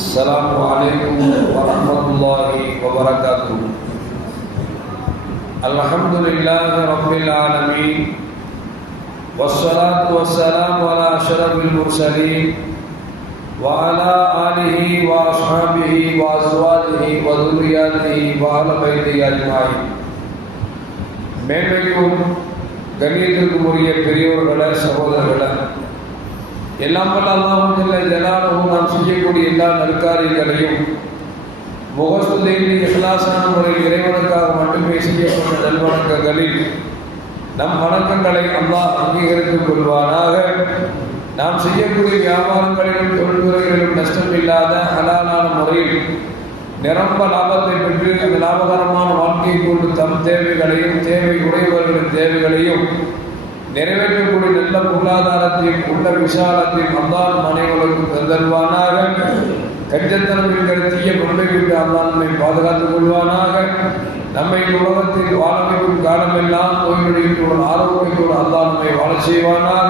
السلام عليكم ورحمة الله وبركاته الحمد لله رب العالمين والصلاة والسلام على أشرف المرسلين وعلى آله وأصحابه وأزواجه وذرياته وأهل بيته أجمعين மேன்மைக்கும் கண்ணியத்திற்கும் உரிய பெரியவர்கள சகோதரர்கள எல்லாம் வல்ல இல்லை ஜல்ல நாம் செய்யக்கூடிய எல்லா நற்காரியங்களையும். முகஸ்துதையில் இஹ்லாசான முறையில் இறைவனுக்காக மட்டுமே செய்யப்பட்ட நல்வணக்கங்களில் நம் வணக்கங்களை அல்லாஹ் அங்கீகரித்துக் கொள்வானாக. நாம் செய்யக்கூடிய வியாபாரங்களிலும் தொழில்துறைகளிலும் நஷ்டம் இல்லாத ஹலாலான முறையில் நிரம்ப லாபத்தை பெற்று அந்த லாபகரமான வாழ்க்கையை கொண்டு தம் தேவைகளையும் தேவை உடையவர்களின் தேவைகளையும் நிறைவேற்றக்கூடிய நல்ல பொருளாதாரத்தையும் உள்ள விசாலத்தையும் அல்லாஹ் அனைவருக்கும் தந்தல்வானாக கஞ்சத்தனம் என்கிற தீய பண்பை விட்டு அல்லாஹ் நம்மை பாதுகாத்துக் கொள்வானாக. நம்மை உலகத்தில் வாழ வைக்கும் காலமெல்லாம் நோய்களில் ஆரோக்கியத்தோடு அல்லாஹ் நம்மை வாழ செய்வானாக.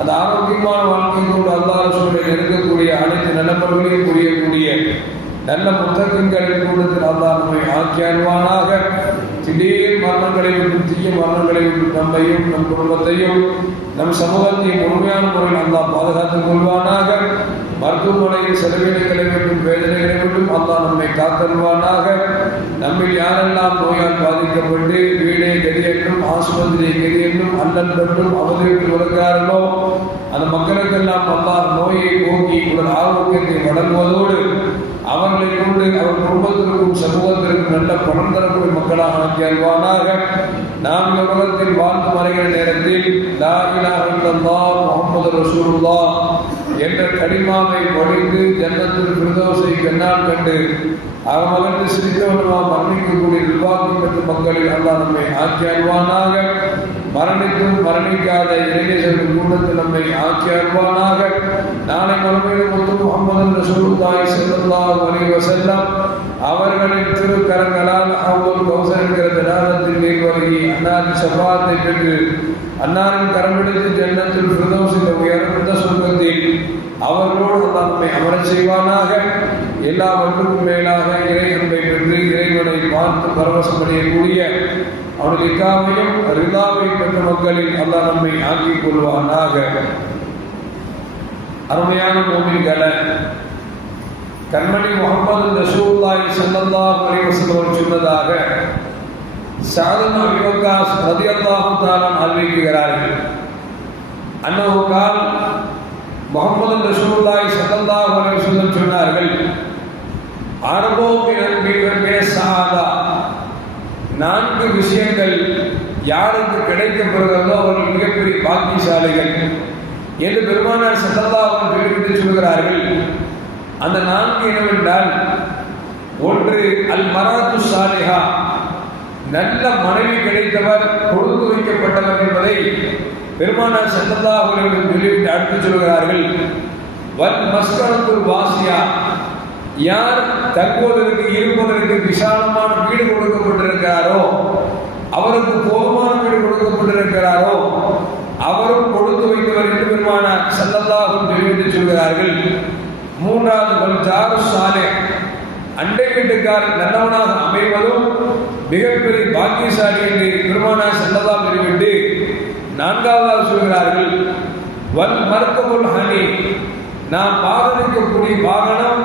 அந்த ஆரோக்கியமான வாழ்க்கையோடு அல்லாஹ் சூழலில் இருக்கக்கூடிய அனைத்து நிலப்பர்களையும் புரியக்கூடிய நல்ல புத்தகங்களின் கூட்டத்தில் அல்லாஹ் நம்மை ஆக்கியாடுவானாக திடீர் மரணங்களை விட்டு தீய மரணங்களை விட்டு நம்மையும் நம் குடும்பத்தையும் நம் சமூகத்தையும் முழுமையான முறையில் அல்லா பாதுகாத்துக் கொள்வானாக. மருத்துவமனையில் செலவினங்களை விட்டும் வேதனைகளை விட்டும் அல்லா நம்மை காத்தல்வானாக நம்மில் யாரெல்லாம் நோயால் பாதிக்கப்பட்டு வீடே கதி ஆஸ்பத்திரியை ஆஸ்பத்திரி அண்ணன் என்றும் அவதரித்து பெற்றும் அவதவிட்டு வருகிறார்களோ அந்த மக்களுக்கெல்லாம் அல்லா நோயை போக்கி உடல் ஆரோக்கியத்தை வழங்குவதோடு அவர்களை கொண்டு அவர் குடும்பத்திற்கும் சமூகத்திற்கும் நல்ல பணம் தரக்கூடிய மக்களாக ஆக்கி அல்வானாக நாம் உலகத்தில் வாழ்ந்து மறைகிற நேரத்தில் லா இலாஹ இல்லல்லாஹ் என்ற கடிமாவை ஒழிந்து ஜன்னத்தில் பிரதோசை கண்ணால் கண்டு அவமகன்று சிரித்தவனுமா மன்னிக்கக்கூடிய நிர்வாகம் பெற்ற மக்களில் அல்லா நம்மை ஆக்கி மரணிக்கும் மரணிக்காத இளைஞர்கள் கூட்டத்தில் நம்மை ஆக்கி அல்வானாக நாளை மறுமையில் முத்து முகமது ரசூலுல்லாஹி ஸல்லல்லாஹு அலைஹி வஸல்லம் அவர்களின் திருக்கரங்களால் அவ்வளவு கௌசர் என்கிற தடாரத்தில் நீர் வருகி அன்னாரின் சபாத்தை பெற்று அன்னாரின் கரம்பிடித்து ஜன்னத்தில் பிரதோஷ் உயர்ந்த சொர்க்கத்தில் அவர்களோடு நம்மை அமர செய்வானாக. எல்லாவற்றுக்கும் மேலாக இறை அன்பை பெற்று இறைவனை பார்த்து பரவசமடையக்கூடிய அவனுடைய இக்காமையும் ரிதாவை பெற்ற மக்களில் அல்லாஹ் நம்மை ஆக்கிக் கொள்வானாக. அருமையான மோமின்களை கண்மணி முகமது ரசூல்லாய் ஸல்லல்லாஹு அலைஹி வஸல்லம் சொன்னதாக சாதன் அபிவக்காஸ் அல்லாஹும் தாரம் அறிவிக்கிறார்கள். அன்னஹு முகமது ரசூலுல்லாஹி ஸல்லல்லாஹு அலைஹி சொன்னார்கள் அரபோ மினல் சாதா. நான்கு விஷயங்கள் யாருக்கு கிடைக்கப்படுகிறதோ அவர்கள் மிகப்பெரிய பாக்கியசாலிகள் என்று பெருமானார் ஸல்லல்லாஹு அவர்கள் சொல்லிவிட்டு சொல்கிறார்கள். அந்த நான்கு என்னவென்றால் ஒன்று அல் மராத்து சாலிஹா. நல்ல மனைவி கிடைத்தவர் கொடுத்து வைக்கப்பட்டவர் என்பதை பெருமானார் சல்லல்லா அவர்கள் வெளியிட்டு அடுத்து சொல்கிறார்கள். வல் மஸ்கரத்துல் வாசியா. யார் தற்போதற்கு இருப்பதற்கு விசாலமான வீடு கொடுக்கப்பட்டிருக்கிறாரோ அவருக்கு போதுமான வீடு கொடுக்கப்பட்டிருக்கிறாரோ அவரும் கொடுத்து வைத்தவர் என்று பெருமானார் சல்லல்லாஹும் தெரிவித்து சொல்கிறார்கள். மூன்றாவது வல் ஜாரு சாலே அண்டை வீட்டுக்காரன் நல்லவனாக அமைவதும் மிகப்பெரிய பாக்கியசாலி என்று பெருமானார் செல்லதா தெரிவித்து நான்காவதாக சொல்கிறார்கள். வல் மருத்துவ ஹனி. நாம் வாகனிக்கக்கூடிய வாகனம்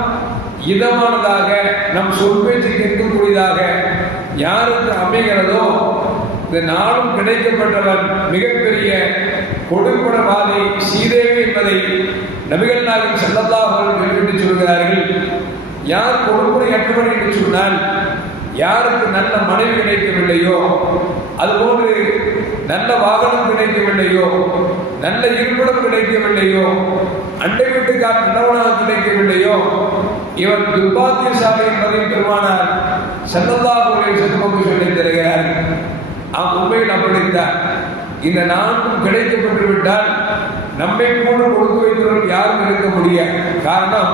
இதமானதாக நம் சொல் பேச்சு கேட்கக்கூடியதாக யாருக்கு அமைகிறதோ இந்த நாளும் கிடைக்கப்பட்டவன் மிகப்பெரிய கொடுப்படவாதி சீதேவி என்பதை நபிகள் நாயகம் செல்லல்லாஹ் அவர்கள் சொல்கிறார்கள். யார் கொடுப்பனை அற்றவன் என்று சொன்னால் யாருக்கு நல்ல மனைவி கிடைக்கவில்லையோ அதுபோன்று நல்ல வாகனம் கிடைக்கவில்லையோ நல்ல இருப்பிடம் கிடைக்கவில்லையோ அண்டை வீட்டுக்கார் நல்லவனாக கிடைக்கவில்லையோ இவன் துர்பாக்கியசாலி என்பதை பெருமானார் செல்லல்லாஹுடைய செல்வம் சொல்லி தருகிறார். அவன் உண்மையில் அப்படித்தான். இந்த நான்கும் கிடைக்கப்பட்டு விட்டால் நம்மை போன்ற கொடுத்து வைத்தவர்கள் யாரும் இருக்க முடியாது காரணம்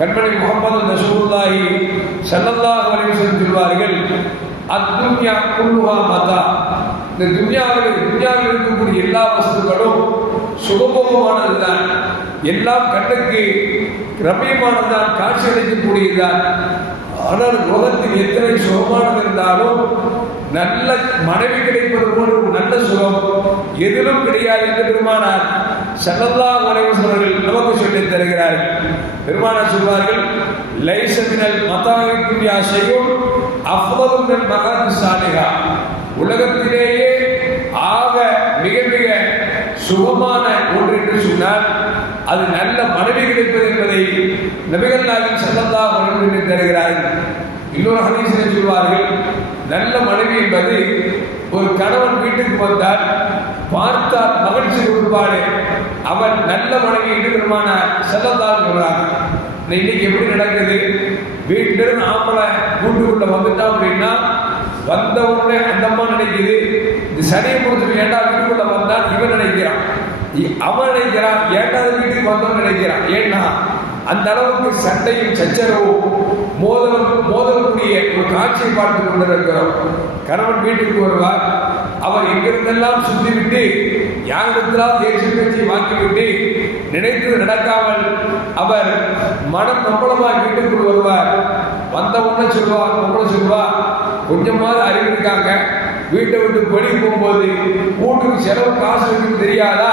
கண்மணி முகமது நசூல்லாஹி ஸல்லல்லாஹு அலைஹி வஸல்லம் சொல்வார்கள் அத்துன்யா குல்லுஹா மதா. இந்த துன்யாவில் துன்யாவில் இருக்கக்கூடிய எல்லா வஸ்துக்களும் சுகபோகமானதுதான் எல்லாம் கண்ணுக்கு ரம்யமானதான் காட்சி அளிக்கக்கூடியதுதான் ஆனால் உலகத்தில் எத்தனை சுகமானது இருந்தாலும் நல்ல மனைவி கிடைப்பது போல ஒரு நல்ல சுகம் எதிலும் கிடையாது என்று பெருமானார். சல்லல்லா உலகர்கள் நமக்கு சொல்லி தருகிறார்கள் பெருமானார் சொல்வார்கள் லைசமினல் மதாவிக்கும் யாசையும் அஃவலும் மகன் சாலிகா உலகத்திலேயே ஆக மிக மிக சுகமான ஒன்று என்று சொன்னால் அது நல்ல மனைவி கிடைப்பது என்பதை நபிகள் நாயகம் சல்லல்லா அவர்கள் தருகிறார்கள் இன்னொரு ஹதீஸில் சொல்வார்கள் நல்ல மனைவி என்பது ஒரு கணவன் வீட்டுக்கு வந்தால் பார்த்தால் மகிழ்ச்சி கொடுப்பாடு அவன் நல்ல மனைவி என்று பெருமான சொல்றாங்க இன்னைக்கு எப்படி நடக்குது? வீட்டிலிருந்து ஆம்பளை வீட்டுக்குள்ள வந்துட்டான் அப்படின்னா வந்த உடனே அந்தம்மா நினைக்குது இந்த சனியை பொறுத்து ஏண்டா வீட்டுக்குள்ள வந்தான் இவன் நினைக்கிறான். அவன் நினைக்கிறான் ஏண்டா வீட்டுக்கு வந்தோம்னு நினைக்கிறான்? ஏன்னா அந்த அளவுக்கு சண்டையும் சச்சரவும் மோதலும் மோதக்கூடிய ஒரு காட்சியை பார்த்து கொண்டிருக்கிறோம். கணவன் வீட்டுக்கு வருவார். அவர் எங்கிருந்தெல்லாம் சுத்தி விட்டு யாரிடத்திலாவது தேசிய கட்சியை வாங்கிவிட்டு நினைத்தது நடக்காமல் அவர் மனம் நம்பளமாய் வீட்டுக்குள் வருவார். வந்த உடனே சொல்லுவார் பொம்பளை சொல்லுவா கொஞ்சமாவது அறிவு இருக்காங்க. வீட்டை விட்டு வெளியே போகும்போது வீட்டுக்கு செலவு காசு இருக்குன்னு தெரியாதா?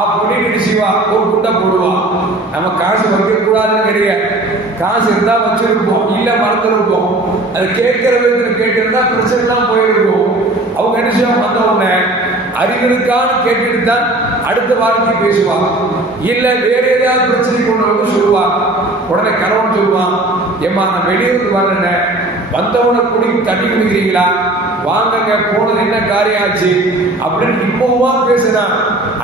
அப்படின்னு செய்வா ஒரு குண்டை போடுவான் நம்ம காசு வைக்கக்கூடாதுன்னு கிடையாது. காசு இருந்தால் வச்சிருப்போம். இல்ல மறந்துருப்போம். அது கேட்குற விதத்தில் கேட்டிருந்தா பிரச்சனை தான் போயிருக்கும். அவங்க என்ன செய்வாங்க? வந்த உடனே அறிவிற்கான கேட்டுட்டு தான் அடுத்த வார்த்தை பேசுவாங்க. இல்ல வேற ஏதாவது பிரச்சனை கொண்டு வந்து சொல்லுவாங்க. உடனே கணவன் சொல்லுவான் ஏம்மா நான் வெளியூருக்கு வரேன் வந்தவனை குடி தண்ணி குடிக்கிறீங்களா வாங்கங்க போனது என்ன காரியம் ஆச்சு அப்படின்னு இப்போவா பேசுனா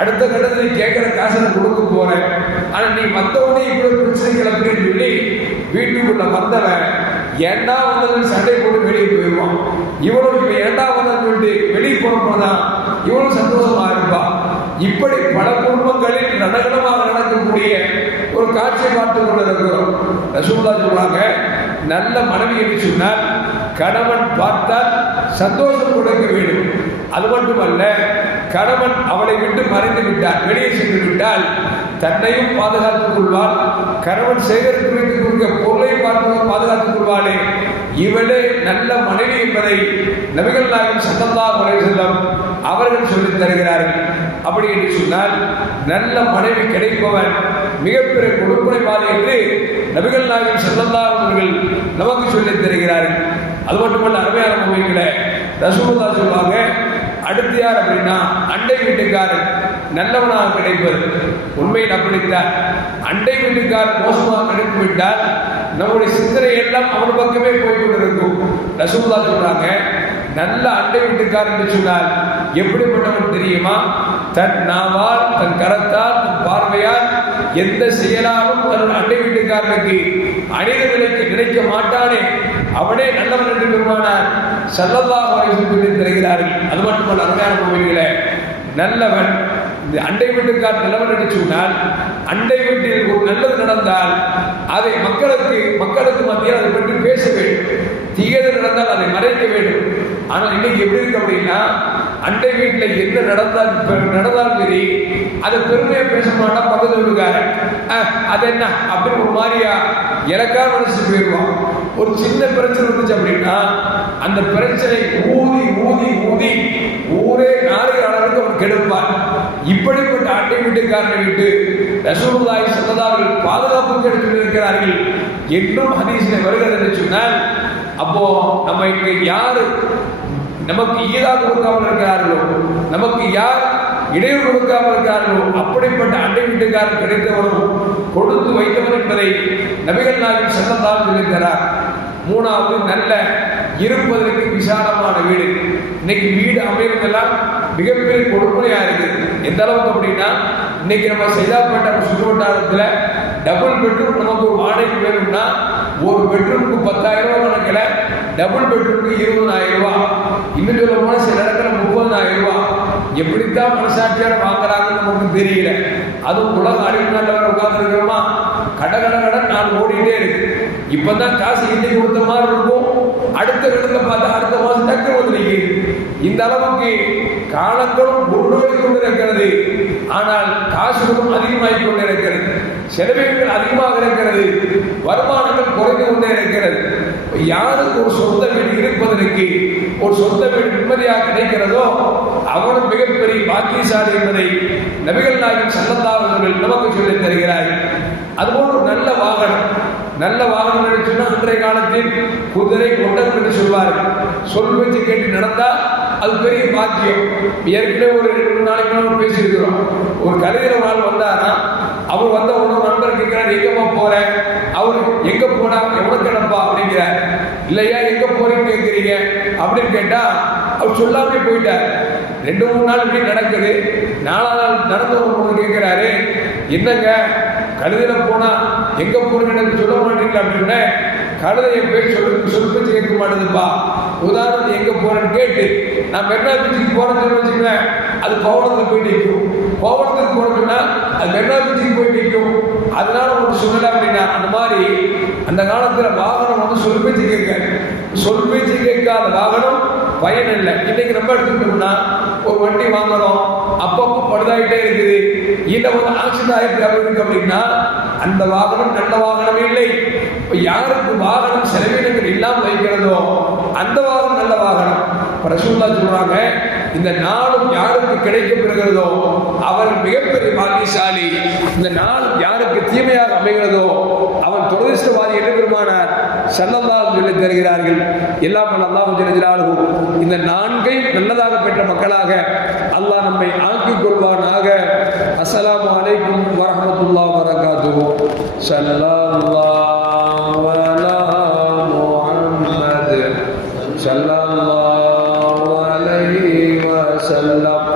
அடுத்த கட்டத்தில் கேட்கிற காசு நான் கொடுக்க போறேன். ஆனா நீ வந்தவனே இவ்வளவு பிரச்சனை கிளப்புறேன்னு சொல்லி வீட்டுக்குள்ள வந்தவன் ஏண்டா வந்ததுன்னு சண்டை போட்டு வெளியே போயிடுவான். இவனும் இப்ப ஏண்டா வந்தவன் சொல்லிட்டு வெளியே போனப்பதான் இவனும் சந்தோஷமா இருப்பா. இப்படி பல குடும்பங்களில் நடனமாக நடக்கக்கூடிய ஒரு காட்சியை பார்த்து கொண்டிருக்கிறோம். ரசூல்லா சொல்றாங்க நல்ல மனைவி என்று சொன்னால் கணவன் பார்த்தால் சந்தோஷம் கொடுக்க வேண்டும். அது மட்டுமல்ல கணவன் அவளை விட்டு மறைந்து விட்டார். வெளியே சென்று விட்டால் தன்னையும் பாதுகாத்துக் கொள்வாள் கணவன் சேகரித்து வைத்துக் கொடுக்க பொருளை பார்த்து பாதுகாத்துக் கொள்வாளே இவளே நல்ல மனைவி என்பதை நபிகள் நாயகம் சல்லல்லா செல்லம் அவர்கள் சொல்லித் தருகிறார்கள். அப்படி என்று சொன்னால் நல்ல மனைவி கிடைப்பவன் மிகப்பெரிய கொடுப்பனைவாதி என்று நபிகள் நாயகம் சல்லல்லா அவர்கள் நமக்கு சொல்லித் தருகிறார்கள். அது மட்டுமல்ல அருமையான மூவிகளை ரசூலுல்லா சொல்லுவாங்க அடுத்து யார் அப்படின்னா அண்டை வீட்டுக்காரன் நல்லவனாக கிடைப்பது. உண்மையில் அப்படித்தான் அண்டை வீட்டுக்கார் மோசமாக கிடைத்து விட்டால் நம்முடைய சிந்தனை எல்லாம் அவன் பக்கமே போய்கொண்டிருக்கும். கொண்டிருக்கும் சொல்றாங்க நல்ல அண்டை வீட்டுக்கார் என்று சொன்னால் எப்படிப்பட்டவன் தெரியுமா? தன் நாவால் தன் கரத்தால் தன் பார்வையால் எந்த செயலாலும் தன் அண்டை வீட்டுக்காரனுக்கு அநீத நிலைக்கு நினைக்க மாட்டானே. அவனே நல்லவன் என்று பெருமானார் சல்லல்லா சொல்லி தருகிறார்கள். அது மட்டுமல்ல அருமையான கோவில்களே நல்லவன் இந்த அண்டை வீட்டுக்கார் நல்லவன் என்று அண்டை வீட்டில் ஒரு நல்லது நடந்தால் அதை மக்களுக்கு மக்களுக்கு மத்தியில் அதை பற்றி பேச வேண்டும். தீயது நடந்தால் அதை மறைக்க வேண்டும். ஆனால் இன்னைக்கு எப்படி இருக்கு அப்படின்னா அண்டை வீட்டில் என்ன நடந்தால் நடந்தாலும் சரி அதை பெருமையாக பேச மாட்டான் பக்கத்து வீட்டுக்காரன். அது என்ன? அப்படின்னு ஒரு மாதிரியா இலக்கா மனசு போயிடுவான் ஒரு சின்ன பிரச்சனை இருந்துச்சு அப்படின்னா அந்த பிரச்சனை ஊதி ஊதி ஊதி ஊரே நாளை அளவுக்கு அவன் கெடுப்பான் இப்படிப்பட்ட அண்டை வீட்டுக்காரனை விட்டு ரசூலுல்லாஹி சல்லல்லாஹு பாதுகாப்பு எடுத்து இருக்கிறார்கள் என்றும் ஹதீஸில் வருகிறது என்று சொன்னால் அப்போ நம்ம இங்க யாரு நமக்கு ஈதா கொடுக்காமல் இருக்கிறார்களோ நமக்கு யார் இடையூறு கொடுக்காமல் இருக்கிறார்களோ அப்படிப்பட்ட அண்டை வீட்டுக்காரர் கிடைத்தவரும் கொடுத்து வைத்தவர் என்பதை நபிகள் நாயகம் செல்லத்தான் சொல்லித்தரார் மூணாவது நல்ல இருப்பதற்கு விசாலமான வீடு. இன்னைக்கு வீடு அமைவதெல்லாம் மிகப்பெரிய கொடுப்பனையா இருக்குது எந்த அளவுக்கு அப்படின்னா இன்னைக்கு நம்ம செய்தாப்பட்ட சுற்று வட்டாரத்தில் டபுள் பெட்ரூம் நமக்கு ஒரு வாடகைக்கு வேணும்னா ஒரு பெட்ரூமுக்கு பத்தாயிரம் ரூபாய் கணக்கில் டபுள் பெட்ரூமுக்கு இருபதாயிரம் ரூபா இன்னும் சொல்ல போனால் சில இடத்துல முப்பதாயிரம் ரூபா எப்படித்தான் மனசாட்சியோட வாங்குறாங்கன்னு நமக்கு தெரியல. அதுவும் உலக அழிவு நல்லவர் உட்கார்ந்து கட கட கடன் நான் ஓடிட்டே இருக்கு. இப்பதான் காசு இன்னைக்கு கொடுத்த மாதிரி இருக்கும். அடுத்த இடத்துல பார்த்தா அடுத்த மாசம் டக்கு வந்து நிற்கிது இந்த அளவுக்கு காலங்களும் முன்னோடி கொண்டிருக்கிறது. ஆனால் காசுகளும் அதிகமாகி கொண்டிருக்கிறது. செலவுகள் அதிகமாக இருக்கிறது. வருமானங்கள் குறைந்து கொண்டே இருக்கிறது. யாருக்கு ஒரு சொந்த வீடு இருப்பதற்கு ஒரு சொந்த வீடு நிம்மதியாக கிடைக்கிறதோ அவனும் மிகப்பெரிய பாக்கியசாலி என்பதை நபிகள் நாயகம் சல்லல்லாஹர்கள் நமக்கு சொல்லித் தருகிறார். அதுபோல் ஒரு நல்ல வாகனம். நல்ல வாகனம் என்று சொன்னால் அன்றைய காலத்தில் குதிரை கொண்டம் என்று சொல்வார்கள் சொல் வச்சு கேட்டு நடந்தால் அது பெரிய பாக்கியம். ஏற்கனவே ஒரு ரெண்டு மூணு நாளைக்கு நம்ம பேசியிருக்கிறோம். ஒரு கலைஞர் ஒரு ஆள் வந்தாரா? அவர் வந்த உடனே நண்பர் கேட்கிறார் எங்கம்மா போறேன் அவர் எங்க போனா எவ்வளவு கிடப்பா? அப்படிங்கிறார். இல்லையா எங்க போறீங்க கேட்குறீங்க. அப்படின்னு கேட்டா அவர் சொல்லாமே போயிட்டார். ரெண்டு மூணு நாள் இப்படி நடக்குது. நாலா நாள் நடந்த ஒரு கேட்கிறாரு என்னங்க? கழுதையில போனா எங்க போறீங்கன்னு எனக்கு சொல்ல மாட்டீங்களா அப்படின்னு கழுதையை போய் சொல்லு சொல்லு கேட்க மாட்டேதுப்பா. உதாரணத்துக்கு எங்க போறேன்னு கேட்டு நான் மெட்ரா பீச்சுக்கு போறேன்னு வச்சுக்கிறேன் அது கோவளத்துக்கு போய் நிற்கும். கோவளத்துக்கு போறதுன்னா அது மெட்ரா பீச்சுக்கு போய் நிற்கும். அதனால ஒன்று சொல்லல அப்படின்னா அந்த மாதிரி அந்த காலத்துல வாகனம் வந்து சொல் பேச்சு கேட்க. சொல் பேச்சு கேட்காத வாகனம் பயன் இல்லை. இன்னைக்கு நம்ம எடுத்துக்கிட்டோம்னா ஒரு வண்டி வாங்குறோம். அப்பப்போ பழுதாயிட்டே இருக்குது. இல்லை ஒரு ஆக்சிடென்ட் இருக்கு அப்படின்னா அந்த வாகனம் நல்ல வாகனம் இல்லை. யாருக்கு வாகனம் செலவினங்கள் இல்லாமல் வைக்கிறதோ அந்த வாகனம் நல்ல வாகனம். இப்ப ரசூல்லா சொல்றாங்க இந்த நாளும் யாருக்கு கிடைக்கப்படுகிறதோ அவர் மிகப்பெரிய பாக்கியசாலி. இந்த நாள் யார் தீமையாக அமைகிறதோ அவன் துரதிருஷ்டவாதி என்று பெருமானார் சல்லல்லாஹு சொல்லி தருகிறார்கள். எல்லாம் வல்ல அல்லாஹ் இந்த நான்கை நல்லதாக பெற்ற மக்களாக அல்லாஹ் நம்மை ஆக்கிக் கொள்வானாக. அஸ்ஸலாமு அலைக்கும் வரஹ்மத்துல்லாஹி வரகாத்து ஸல்லல்லாஹு அலா முஹம்மத் ஸல்லல்லாஹு அலைஹி வஸல்லம்.